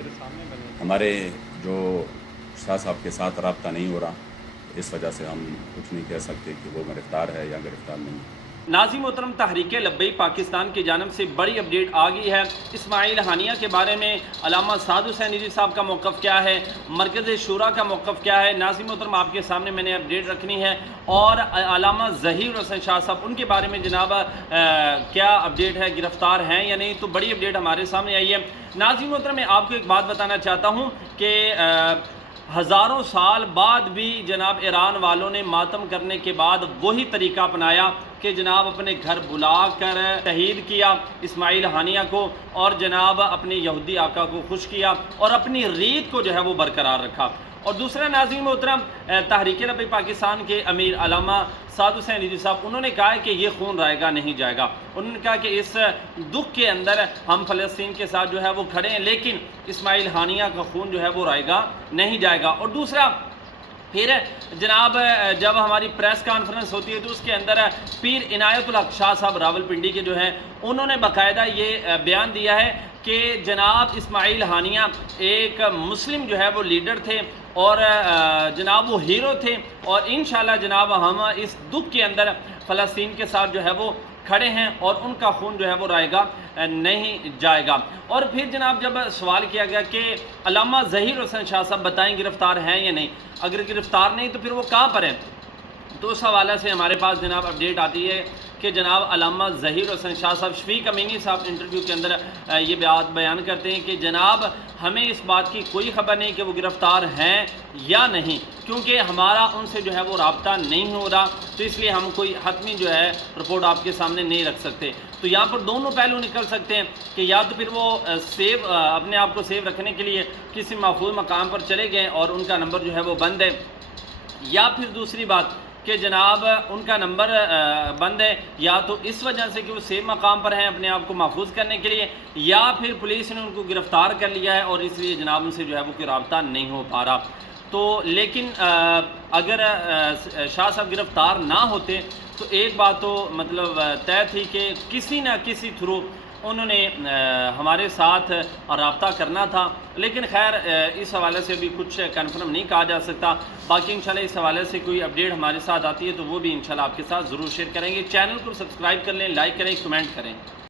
ہمارے جو شاہ صاحب کے ساتھ رابطہ نہیں ہو رہا، اس وجہ سے ہم کچھ نہیں کہہ سکتے کہ وہ گرفتار ہے یا گرفتار نہیں۔ ناظرین محترم، تحریک لبیک پاکستان کی جانب سے بڑی اپڈیٹ آ گئی ہے۔ اسماعیل ہانیہ کے بارے میں علامہ سعد حسین ندوی صاحب کا موقف کیا ہے، مرکز شورا کا موقف کیا ہے، ناظرین محترم آپ کے سامنے میں نے اپڈیٹ رکھنی ہے۔ اور علامہ ظہیر حسین شاہ صاحب، ان کے بارے میں جناب کیا اپڈیٹ ہے، گرفتار ہیں یا نہیں، تو بڑی اپڈیٹ ہمارے سامنے آئی ہے۔ ناظرین محترم، میں آپ کو ایک بات بتانا چاہتا ہوں کہ ہزاروں سال بعد بھی جناب ایران والوں نے ماتم کرنے کے بعد وہی طریقہ اپنایا کہ جناب اپنے گھر بلا کر شہید کیا اسماعیل ہانیہ کو، اور جناب اپنے یہودی آقا کو خوش کیا اور اپنی ریت کو جو ہے وہ برقرار رکھا۔ اور دوسرا ناظرین محترم، تحریک لبیک پاکستان کے امیر علامہ سعد حسین ندوی صاحب، انہوں نے کہا ہے کہ یہ خون رائے گا نہیں جائے گا۔ انہوں نے کہا کہ اس دکھ کے اندر ہم فلسطین کے ساتھ جو ہے وہ کھڑے ہیں، لیکن اسماعیل ہانیہ کا خون جو ہے وہ رائے گا نہیں جائے گا۔ اور دوسرا پھر جناب جب ہماری پریس کانفرنس ہوتی ہے تو اس کے اندر پیر عنایت الحق شاہ صاحب راولپنڈی کے جو ہیں، انہوں نے باقاعدہ یہ بیان دیا ہے کہ جناب اسماعیل ہانیہ ایک مسلم جو ہے وہ لیڈر تھے اور جناب وہ ہیرو تھے، اور انشاءاللہ جناب ہم اس دکھ کے اندر فلسطین کے ساتھ جو ہے وہ کھڑے ہیں اور ان کا خون جو ہے وہ رائے گا نہیں جائے گا۔ اور پھر جناب جب سوال کیا گیا کہ علامہ ظہیر حسین شاہ صاحب بتائیں گرفتار ہیں یا نہیں، اگر گرفتار نہیں تو پھر وہ کہاں پر ہیں، تو اس حوالے سے ہمارے پاس جناب اپڈیٹ آتی ہے کہ جناب علامہ ظہیر حسین شاہ صاحب شفیق امینی صاحب انٹرویو کے اندر یہ بات بیان کرتے ہیں کہ جناب ہمیں اس بات کی کوئی خبر نہیں کہ وہ گرفتار ہیں یا نہیں، کیونکہ ہمارا ان سے جو ہے وہ رابطہ نہیں ہو رہا، تو اس لیے ہم کوئی حتمی جو ہے رپورٹ آپ کے سامنے نہیں رکھ سکتے۔ تو یہاں پر دونوں پہلو نکل سکتے ہیں کہ یا تو پھر وہ اپنے آپ کو سیو رکھنے کے لیے کسی محفوظ مقام پر چلے گئے اور ان کا نمبر جو ہے وہ بند ہے، یا پھر دوسری بات کہ جناب ان کا نمبر بند ہے یا تو اس وجہ سے کہ وہ سیف مقام پر ہیں اپنے آپ کو محفوظ کرنے کے لیے، یا پھر پولیس نے ان کو گرفتار کر لیا ہے اور اس لیے جناب ان سے جو ہے وہ کوئی رابطہ نہیں ہو پا رہا۔ تو لیکن اگر شاہ صاحب گرفتار نہ ہوتے تو ایک بات تو مطلب طے تھی کہ کسی نہ کسی تھرو انہوں نے ہمارے ساتھ رابطہ کرنا تھا، لیکن خیر اس حوالے سے بھی کچھ کنفرم نہیں کہا جا سکتا۔ باقی انشاءاللہ اس حوالے سے کوئی اپڈیٹ ہمارے ساتھ آتی ہے تو وہ بھی انشاءاللہ آپ کے ساتھ ضرور شیئر کریں گے۔ چینل کو سبسکرائب کر لیں، لائک کریں، کمنٹ کریں۔